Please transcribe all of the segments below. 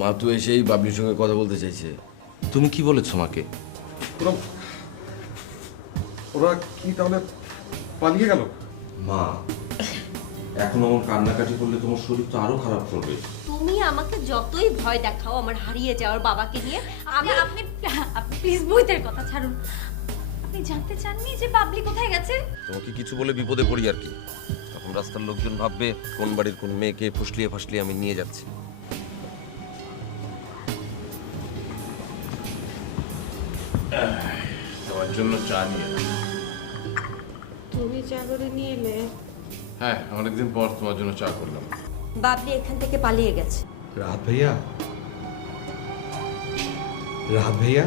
মা তো এসেই বাবলির সঙ্গে কথা বলতে চাইছে। তুমি কি বলেছো মাকে? ওরা কি তাহলে পালিয়ে গেল? মা, এখন আমার কান্নাকাটি করলে তোমার শরীর তো আরো খারাপ করবে। তুমি আমাকে যতই ভয় দেখাও আমার হারিয়ে যাওয়ার বাবাকে নিয়ে, আপনি প্লিজ বইদের কথা ছাড়ুন। আপনি জানতে চাননি যে বাবলি কোথায় গেছে? তোমাকে কিছু বলে বিপদে পড়ি আর কি। তখন রাস্তার লোকজন ভাববে কোন বাড়ির কোন মেয়েকে ফুসলিয়ে ফাসলিয়ে আমি নিয়ে যাচ্ছি। তোমার জন্য চা নিয়ে। তুমি চা করে নিয়ে এলে? হ্যাঁ, অনেকদিন পর তোমার জন্য চা করলাম। বাবলি এখান থেকে পালিয়ে গেছে। রাহাত ভাইয়া, রাহাত ভাইয়া,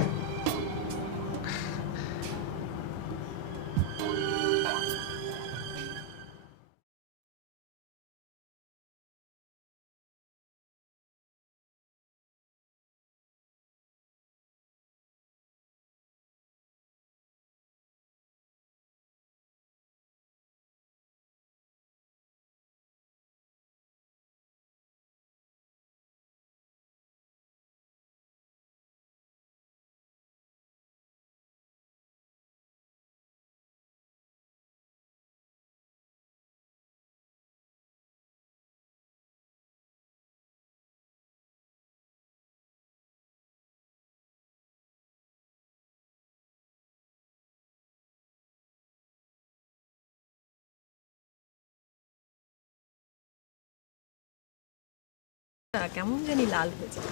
কেমন জানি লাল হয়ে যায়।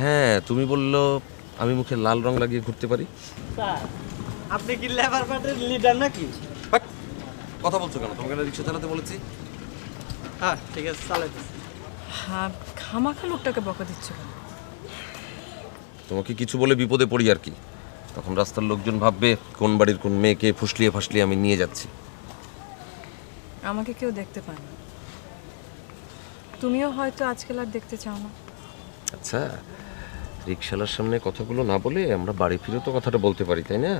হ্যাঁ, তুমি বললো আমি মুখে লাল রং লাগিয়ে ঘুরতে পারি। স্যার, আপনি কি লেবার পার্টির লিডার নাকি? বাট, কথা বলছো কেন? তোমাকে না রিক্সা চালাতে বলেছি। হ্যাঁ ঠিক আছে, চালাইতেছি। হ্যাঁ, খামাখা লোকটাকে বকা দিচ্ছ কেন? তোমাকে কিছু বলে বিপদে পড়ি আর কি। তখন রাস্তার লোকজন ভাববে কোন বাড়ির কোন মেয়েকে ফুসলিয়ে ফাসলিয়ে আমি নিয়ে যাচ্ছি। আমাকে কেউ দেখতে পায় না। তুমিও হয়তো আজকাল আর দেখতে চাও না। আচ্ছা, রিক্সালার সামনে কথাগুলো না বলে আমরা বাড়ি ফিরে তো কথাটা বলতে পারি, তাই না?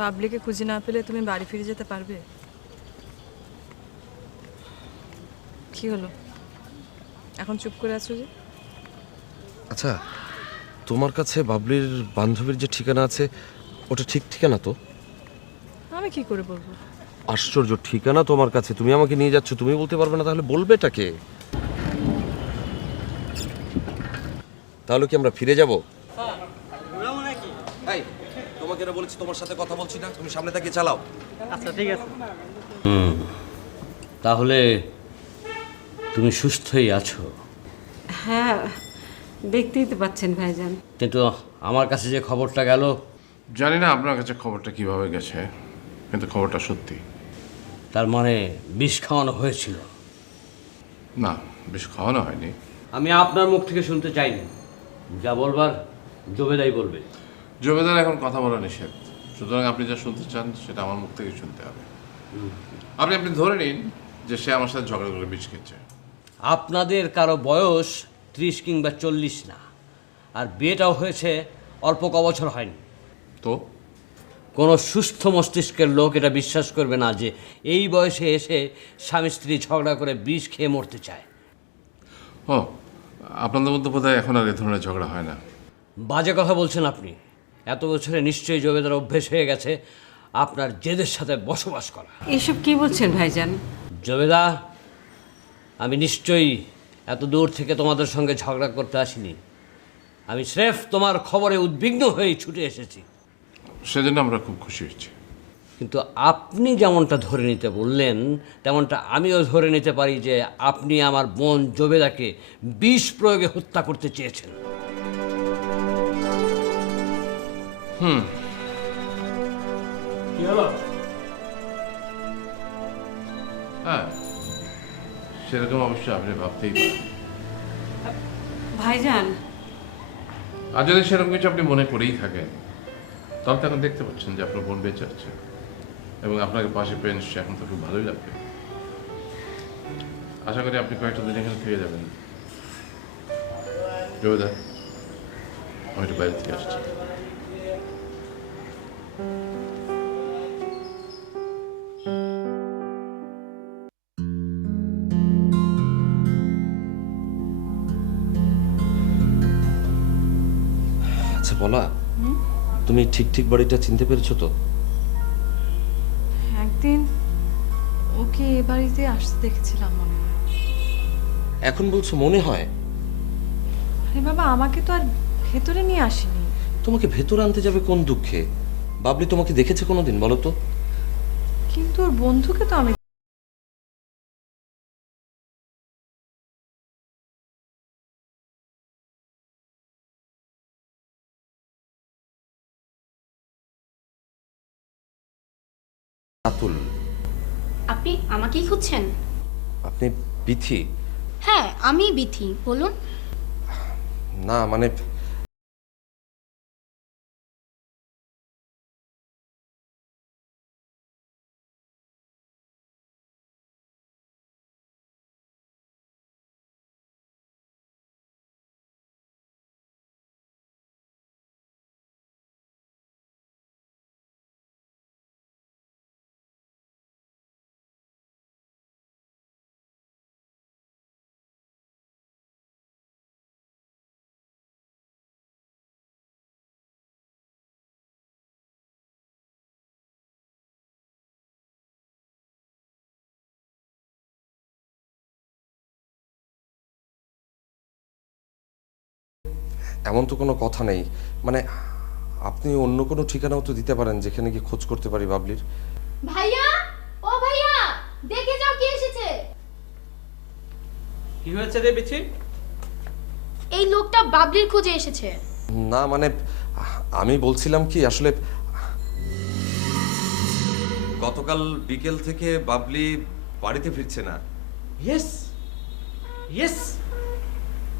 বাবলিকে খুঁজে না পেলে তুমি বাড়ি ফিরে যেতে পারবে? কি হলো, এখন চুপ করে আছো যে? আচ্ছা, তোমার কাছে বাবলির বান্ধবীর যে ঠিকানা আছে ওটা ঠিক ঠিকানা তো? আমি কি করে বলবো? আশ্চর্য, ঠিকানা তোমার কাছে, তুমি আমাকে নিয়ে যাচ্ছ, তুমি বলতে পারবে না? তাহলে বলবেটাকে? তাহলে কি আমরা ফিরে যাব? এই, তোমাকে না বলেছি তোমার সাথে কথা বলছি না, তুমি সামনে থেকে চালাও। আচ্ছা ঠিক আছে। তাহলে তুমি সুস্থই আছো? হ্যাঁ, দেখতেই তো পাচ্ছেন ভাইজান। কিন্তু আমার কাছে যে খবরটা গেল, জানি না আপনার কাছে খবরটা কিভাবে গেছে, কিন্তু খবরটা সত্যি। তার মানে বিষ খাওয়ানো হয়েছিল? না, বেশ খাওয়ানো হয়নি। আমি আপনার মুখ থেকে শুনতে চাইনি, যা বলবার জবেদাই বলবে। জবেদার এখন কথা বলা নিষেধ, সুতরাং আপনি যা শুনতে চান সেটা আমার মুখ থেকে শুনতে হবে। আপনি ধরে নিন যে সে আমার সাথে ঝগড়া করে বিষ খেয়েছে। আপনাদের কারো বয়স 30 কিংবা 40 না, আর বিয়েটাও হয়েছে অল্প ক বছর হয়নি। তো কোনো সুস্থ মস্তিষ্কের লোক এটা বিশ্বাস করবে না যে এই বয়সে এসে স্বামী স্ত্রী ঝগড়া করে বিষ খেয়ে মরতে চায়। ও, আপনাদের মধ্যে বোধহয় এখন আর এ ধরনের ঝগড়া হয় না। বাজে কথা বলছেন আপনি। এত বছরে নিশ্চয়ই জবেদার অভ্যেস হয়ে গেছে আপনার জেদের সাথে বসবাস করা। এসব কি বলছেন ভাইজান? জবেদা, আমি নিশ্চয়ই এত দূর থেকে তোমাদের সঙ্গে ঝগড়া করতে আসিনি। আমি স্রেফ তোমার খবরে উদ্বিগ্ন হয়ে ছুটে এসেছি। সেজন্য আমরা খুব খুশি হয়েছি। কিন্তু আপনি যেমনটা ধরে নিতে বললেন তেমনটা আমিও ধরে নিতে পারি যে আপনি আমার বোন জবেদাকে বিষ প্রয়োগে হত্যা করতে চেয়েছেন। কি হলো? হ্যাঁ, সেরকম অবশ্যই আপনি ভাবতেই পারেন। ভাইজান, আর যদি সেরকম কিছু আপনি মনে করেই থাকেন, তাহলে তো এখন দেখতে পাচ্ছেন যে আপনার বোন বেঁচে আছে এবং আপনাকে পাশে পেয়ে নিশ্চয়ই এখন তো খুব ভালোই লাগবে। আশা করি আপনি কয়েকটা দিন এখানে ফিরে যাবেন। জয়দা, আমি একটু বাইরে থেকে আসছি। আচ্ছা বলা, তুমি ঠিক ঠিক বাড়িটা চিনতে পেরেছো তো? একদিন ওকে এ বাড়িতে আসতে দেখেছিলাম মনে হয়। এখন বলছো মনে হয়? আরে বাবা, আমাকে তো আর ভেতরে নিয়ে আসেনি। তোমাকে ভেতর আনতে যাবে কোন দুঃখে? বাবলি তোমাকে দেখেছে কোনোদিন বলো তো? কিন্তু ওর বন্ধুকে তো আমি আতুল। আপনি আমাকেই খুঁজছেন? আপনি বিথি? হ্যাঁ, আমি বিথি, বলুন। না মানে এমন তো কোনো কথা নেই। মানে আপনি অন্য কোনো ঠিকানাও তো দিতে পারেন যেখানে গিয়ে খোঁজ করতে পারি বাবলির। ভাইয়া, ও ভাইয়া, দেখে যাও কে এসেছে। কি হয়েছে রে বিচি? এই লোকটা বাবলির খোঁজে এসেছে। না মানে আমি বলছিলাম কি আসলে গতকাল বিকেল থেকে বাবলি বাড়িতে ফিরছে না। Yes yes,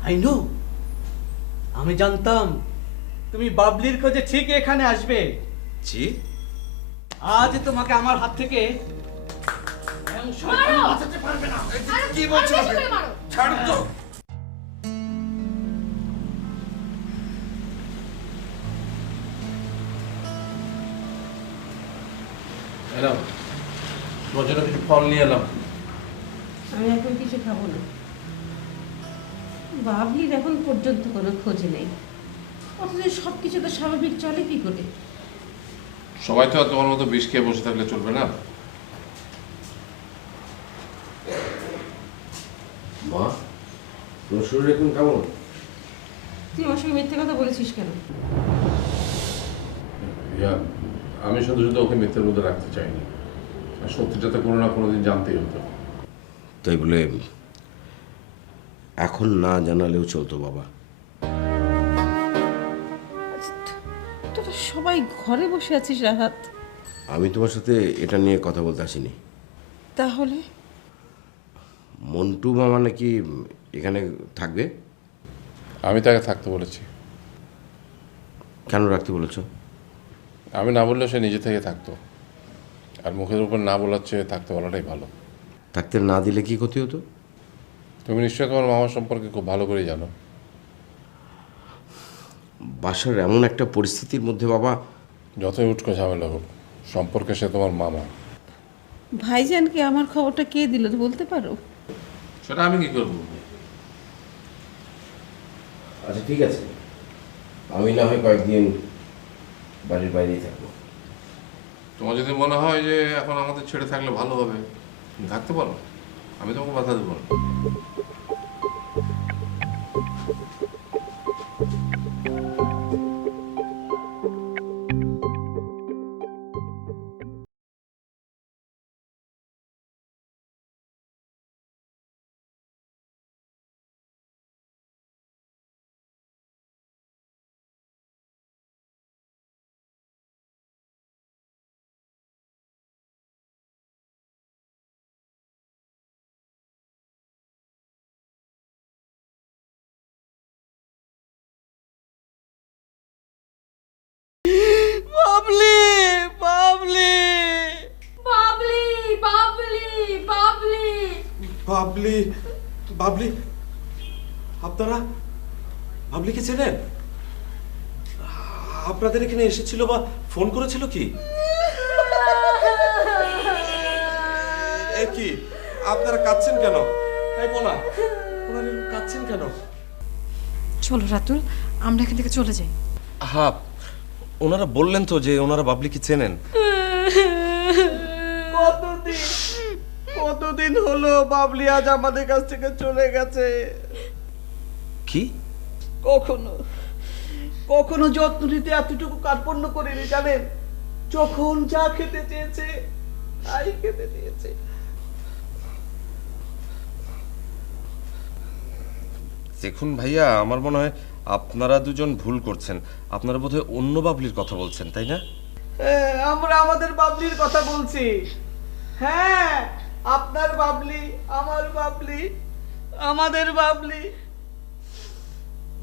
I know. আমি জানতাম তুমি বাবলির খোঁজে ঠিক এখানে আসবে। জি? আজ তোমাকে আমার হাত থেকে এমন শয়তানি বাঁচাতে পারবে না। কি বলছো? ছাড়ুন তো। এলাম, তোমার জন্য কিছু ফল নিয়ে এলাম। আমি এখন কিছু খাবো না। বাবলির এখন পর্যন্ত কোনো খোঁজ নেই, অথচ সব কিছু তো স্বাভাবিক চলে কি করে? সবাই তো আর তোমার মতো বিষ খেয়ে বসে থাকলে চলবে না। মা, তোর শরীর এখন কেমন? তুই আমার সঙ্গে মিথ্যে কথা বলেছিস কেন? আমি শুধু শুধু ওকে মিথ্যের মধ্যে রাখতে চাইনি, আর সত্যিটা তো কোনো না কোনো দিন জানতেই হতো। তাই বলে এখন না জানালেও চলতো বাবা। তোরা সবাই ঘরে বসে আছিস রাহাত, আমি তোমার সাথে এটা নিয়ে কথা বলতে আসিনি। তাহলে মন্টু মামা নাকি এখানে থাকবে? আমি তাকে থাকতে বলেছি। কেন রাখতে বলেছো? আমি না বললেও সে নিজে থেকে থাকতো, আর মুখের উপর না বলার চেয়ে থাকতে বলাটাই ভালো। থাকতে না দিলে কি ক্ষতি হতো? তুমি নিশ্চয়ই তোমার মামা সম্পর্কে খুব ভালো করেই জানো। বাসার এমন একটা পরিস্থিতির মধ্যে বাবা। যতই উটকো ঝামেলা হোক, সম্পর্কে সে তোমার মামা। ভাইজানকে আমার খবরটা কে দিল বলতে পারো? সেটা আমি কি করবো? আচ্ছা ঠিক আছে, আমি না হয় কয়েকদিন বাড়ির বাইরেই থাকবো। তোমার যদি মনে হয় যে এখন আমাদের ছেড়ে থাকলে ভালো হবে, থাকতে পারো, আমি তোমাকে বাধা দেবো না। বাবলি বাবলি আপনারা বাবলিকে চেনেন? আপনাদের এখানে এসেছিল বা ফোন করেছিল কি? এ কি আপনারা কাঁদছেন কেন? এই বলা ওনারা কাঁদছেন কেন? চলো রাতুল, আমরা এখান থেকে চলে যাই। হ্যাঁ, ওনারা বললেন তো যে ওনারা বাবলিকে চেনেন। কতদিন হলো বাবলি আজ আমাদের কাছ থেকে চলে গেছে। কি? কখনো যত্ন নিতে এতটুকু কার্পণ্য করিনি জানেন। যখন যা খেতে চেয়েছে তাই খেতে দিয়েছে। দেখুন ভাইয়া, আমার মনে হয় আপনারা দুজন ভুল করছেন। আপনারা বোধহয় অন্য বাবলির কথা বলছেন, তাই না? হ্যাঁ, আমরা আমাদের বাবলির কথা বলছি। হ্যাঁ, আপনার বাবলি, আমার বাবলি, আমাদের বাবলি।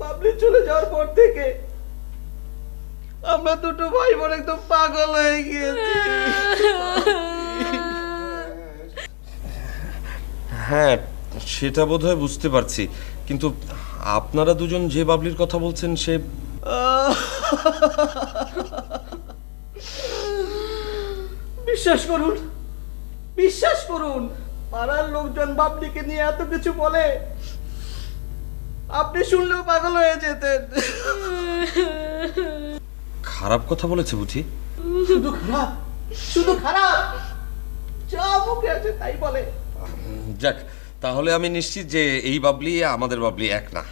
বাবলি চলে যাওয়ার পর থেকে আমরা দুটো ভাই বোন একদম পাগল হয়ে গিয়েছি। হ্যাঁ, সেটা বোধহয় বুঝতে পারছি, কিন্তু আপনারা দুজন যে বাবলির কথা বলছেন সে বিশ্বাস করুন পাড়ার লোকজন বাবলিকে নিয়ে এত কিছু বলে আপনি শুনলেও পাগল হয়ে যেতেন। খারাপ কথা বলেছে বুঝি? শুধু খারাপ যা মুখে আছে তাই বলে। যাক, তাহলে আমি নিশ্চিত যে এই বাবলি আমাদের বাবলি এক না।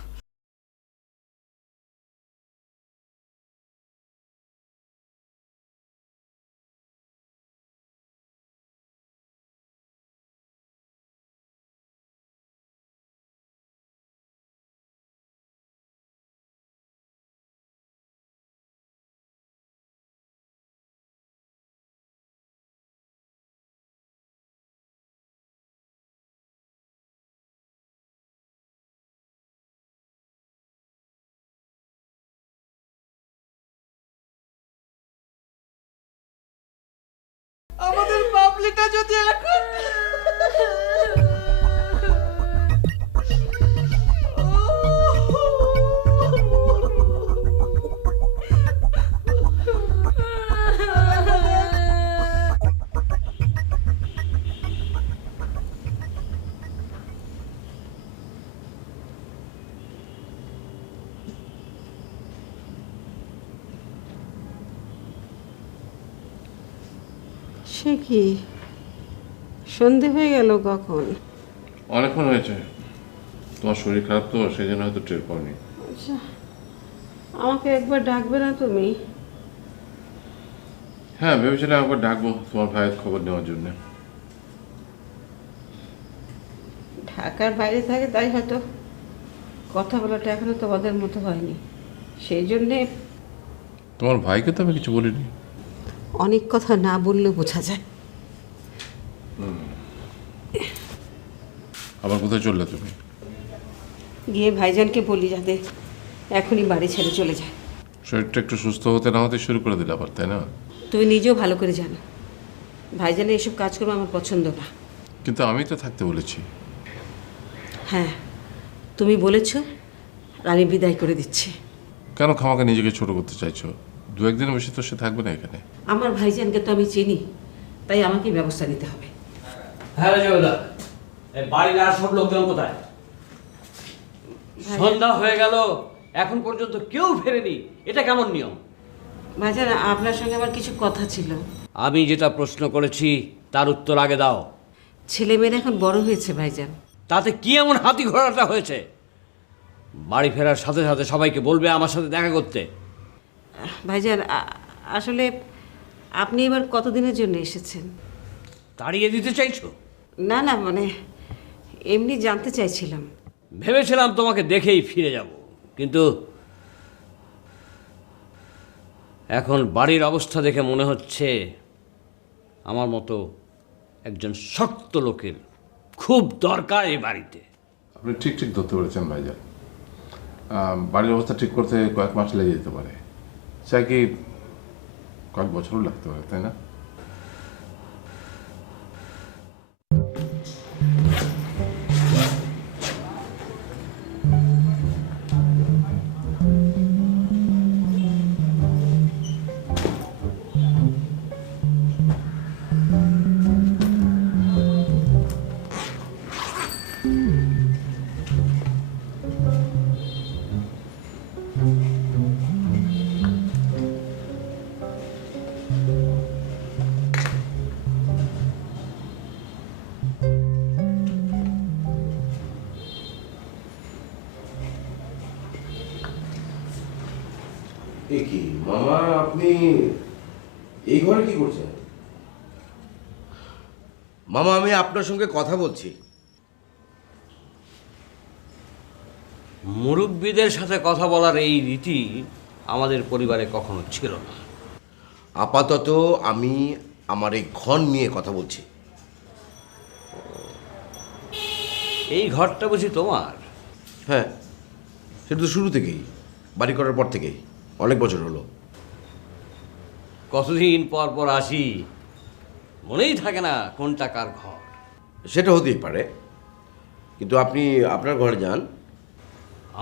আমাদের বাবলিটা যদি এখন সে কি সন্ধে হয়ে গেল কখন? অনেকক্ষণ হয়েছে। তোমার শরীর খারাপ তো, সেই জন্য হয়তো টের পাওনি। আচ্ছা, আমাকে একবার ডাকবে না তুমি? হ্যাঁ, ভেবেছিলাম একবার ডাকবো তোমার ভাইয়ের খবর নেওয়ার জন্য। ঢাকার বাইরে থাকে তাই হয়তো কথা বলাটা এখনো তোমাদের মতো হয়নি, সেই জন্যে। তোমার ভাইকে তো আমি কিছু বলিনি। অনেক কথা না বললেও বোঝা যায়। আবার কোথায় চললে তুমি? গিয়ে ভাইজানকে বলি যাতে এখনই বাড়ি ছেড়ে চলে যায়। শরীরটা একটু সুস্থ হতে না হতে শুরু করে দিলে আবার, তাই না? তুমি নিজেও ভালো করে জানো ভাইজানের এসব কাজকর্ম আমার পছন্দ না। কিন্তু আমি তো থাকতে বলেছি। হ্যাঁ, তুমি বলেছ আর আমি বিদায় করে দিচ্ছি। কেন খামাকে নিজেকে ছোট করতে চাইছো? দু একদিনের বেশি তো সে থাকবে না এখানে। আমার ভাইজানকে তো আমি চিনি, তাই আমাকে ব্যবস্থা নিতে হবে। হ্যাঁ রাজা, বাড়ির আর সব লোকজন কোথায়? সন্ধ্যা হয়ে গেল, এখন পর্যন্ত কেউ ফেরেনি, এটা কেমন নিয়ম? ভাইজান, আপনার সঙ্গে আমার কিছু কথা ছিল। আমি যেটা প্রশ্ন করেছি তার উত্তর আগে দাও। ছেলেমেয়েরা এখন বড় হয়েছে ভাইজান। তাতে কি এমন হাতি ঘোড়াটা হয়েছে? বাড়ি ফেরার সাথে সাথে সবাইকে বলবে আমার সাথে দেখা করতে। ভাইজান, আসলে আপনি এবার কতদিনের জন্য এসেছেন? তাড়িয়ে দিতে চাইছো? না না, মানে এমনি জানতে চাইছিলাম। ভেবেছিলাম তোমাকে দেখেই ফিরে যাব, কিন্তু এখন বাড়ির অবস্থা দেখে মনে হচ্ছে আমার মতো একজন শক্ত লোকের খুব দরকার এই বাড়িতে। আপনি ঠিক ঠিক ধরতে পেরেছেন ভাইজান। বাড়ির অবস্থা ঠিক করতে কয়েক মাস লেগে যেতে পারে, চাই কি কয়েক বছরও লাগতে পারে, তাই না? মামা আপনি এই ঘরে কি করছেন? মামা আমি আপনার সঙ্গে কথা বলছি। মুরব্বীদের সাথে কথা বলার এই রীতি আমাদের পরিবারে কখনো ছিল না। আপাতত আমি আমার এই ঘর নিয়ে কথা বলছি। এই ঘরটা বুঝি তোমার? হ্যাঁ, সেটা তো শুরু থেকেই, বাড়ি করার পর থেকেই, অনেক বছর হলো। কতদিন পর পর আসি, মনেই থাকে না কোনটা কার ঘর। সেটা হতেই পারে, কিন্তু আপনি আপনার ঘরে যান।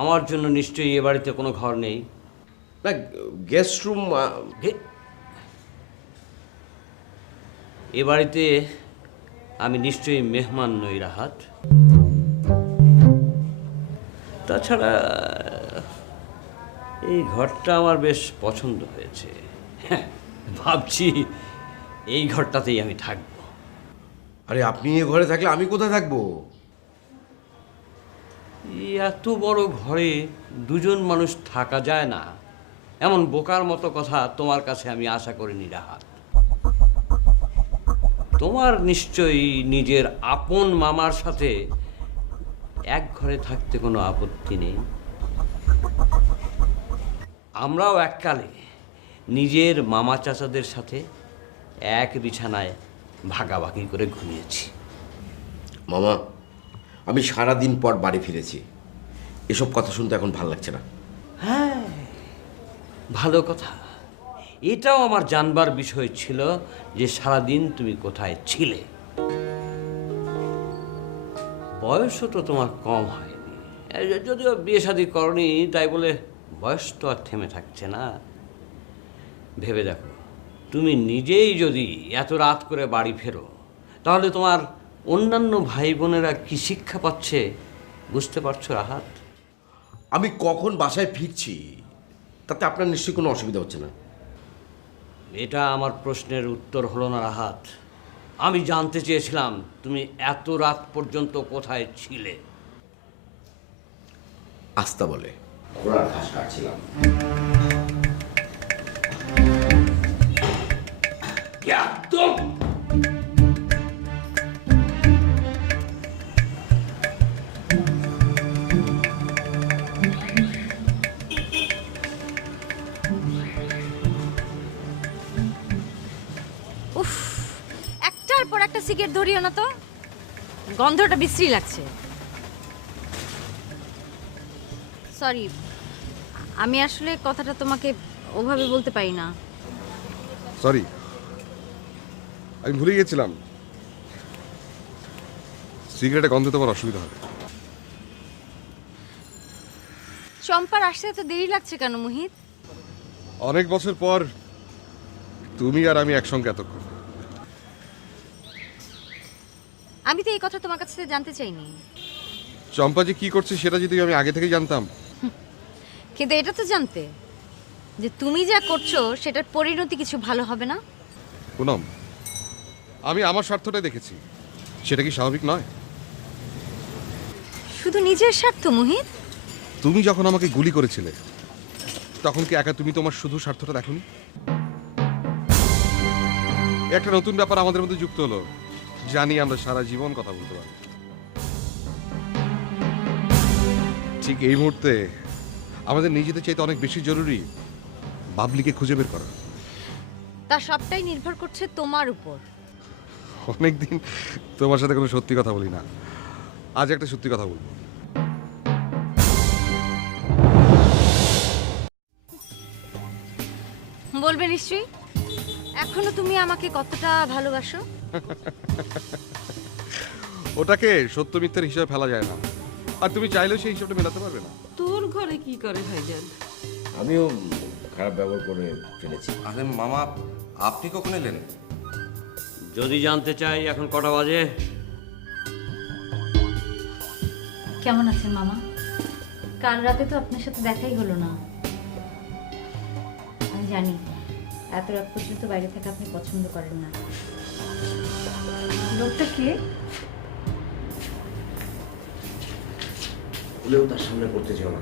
আমার জন্য নিশ্চয়ই এ বাড়িতে কোনো ঘর নেই। না, গেস্ট রুম। এ বাড়িতে আমি নিশ্চয়ই মেহমান নই রাহাত। তাছাড়া এই ঘরটা আমার বেশ পছন্দ হয়েছে। হ্যাঁ, ভাবছি এই ঘরটাতেই আমি থাকব। আরে আপনি এ ঘরে থাকলে আমি কোথায় থাকবো? এই এত বড় ঘরে দুজন মানুষ থাকা যায় না, এমন বোকার মতো কথা তোমার কাছে আমি আশা করিনি রাহাত। তোমার নিশ্চয়ই নিজের আপন মামার সাথে এক ঘরে থাকতে কোনো আপত্তি নেই। আমরাও এককালে নিজের মামা চাচাদের সাথে এক বিছানায় ভাগাভাগি করে ঘুমিয়েছি। মামা, আমি সারাদিন পর বাড়ি ফিরেছি, এসব কথা শুনতে এখন ভালো লাগছে না। হ্যাঁ, ভালো কথা। এটাও আমার জানবার বিষয় ছিল যে সারাদিন তুমি কোথায় ছিলে। বয়সও তো তোমার কম হয়নি, যদিও বিয়ে শাদী করনি, তাই বলে বয়স তো আর থেমে থাকছে না। ভেবে দেখো, তুমি নিজেই যদি এত রাত করে বাড়ি ফেরো, তাহলে তোমার অন্যান্য ভাই বোনেরা কি শিক্ষা পাচ্ছে বুঝতে পারছো রাহাত? আমি কখন বাসায় ফিরছি তাতে আপনার নিশ্চয়ই কোনো অসুবিধা হচ্ছে না। এটা আমার প্রশ্নের উত্তর হলো না রাহাত। আমি জানতে চেয়েছিলাম তুমি এত রাত পর্যন্ত কোথায় ছিলে। আস্তা বলে ঘোড়ার ঘাস কাটছিলাম। একদম উফ, একটার পর একটা সিগারেট ধরিও না তো, গন্ধটা বিশ্রী লাগছে। সরি, আমি আসলে কথাটা তোমাকে ওভাবে বলতে পারি না। সরি, আমি ভুলে গেছিলাম সিগারেটে গন্ধ তোমার অসুবিধা হবে। চম্পার আসতে এত দেরি লাগছে কেন মোহিত? অনেক বছর পর তুমি আর আমি একসঙ্গে এতক্ষণ। আমি তো এই কথা তোমার কাছ থেকে জানতে চাইনি, চম্পা যে কি করছে সেটা যদি আমি আগে থেকে জানতাম। কিন্তু এটা তো জানতে যে তুমি যা করছো সেটার পরিণতি কিছু ভালো হবে না। পুনম, আমি আমার স্বার্থটাই দেখেছি, সেটা কি স্বাভাবিক নয়? শুধু নিজের স্বার্থ মোহিত? তুমি যখন আমাকে গুলি করেছিলে তখন কি একা তুমি তোমার শুধু স্বার্থটা দেখোনি? একটা নতুন ব্যাপার আমাদের মধ্যে যুক্ত হলো, জানি আমরা সারা জীবন কথা বলতে পারি। ঠিক এই মুহূর্তে আমাদের নিজেদের চাইতে অনেক বেশি জরুরি বাবলিকে খুঁজে বের করা। তা সবটাই নির্ভর করছে তোমার উপর। অনেকদিন তোমার সাথে কোনো সত্যি কথা বলি না, আজ একটা সত্যি কথা বলবো। বলবে নিশ্চয়ই। এখনো তুমি আমাকে কতটা ভালোবাসো? ওটাকে সত্য মিথ্যার হিসাবে ফেলা যায় না, আর তুমি চাইলেও সেই হিসাবটা মেলাতে পারবে না। তোর ঘরে কি করে ভাইজান? আমিও খারাপ ব্যবহার করে ফেলেছি। আরে মামা, আপনি কখন এলেন? যদি জানতে চাই এখন কটা বাজে? কেমন আছেন মামা? কাল রাতে তো আপনার সাথে দেখাই হলো না। আমি জানি এত রাত পর্যন্ত বাইরে থাকা আপনি পছন্দ করেন না। লোকটা কে? ভুলেও তার সামনে করতে চাও না।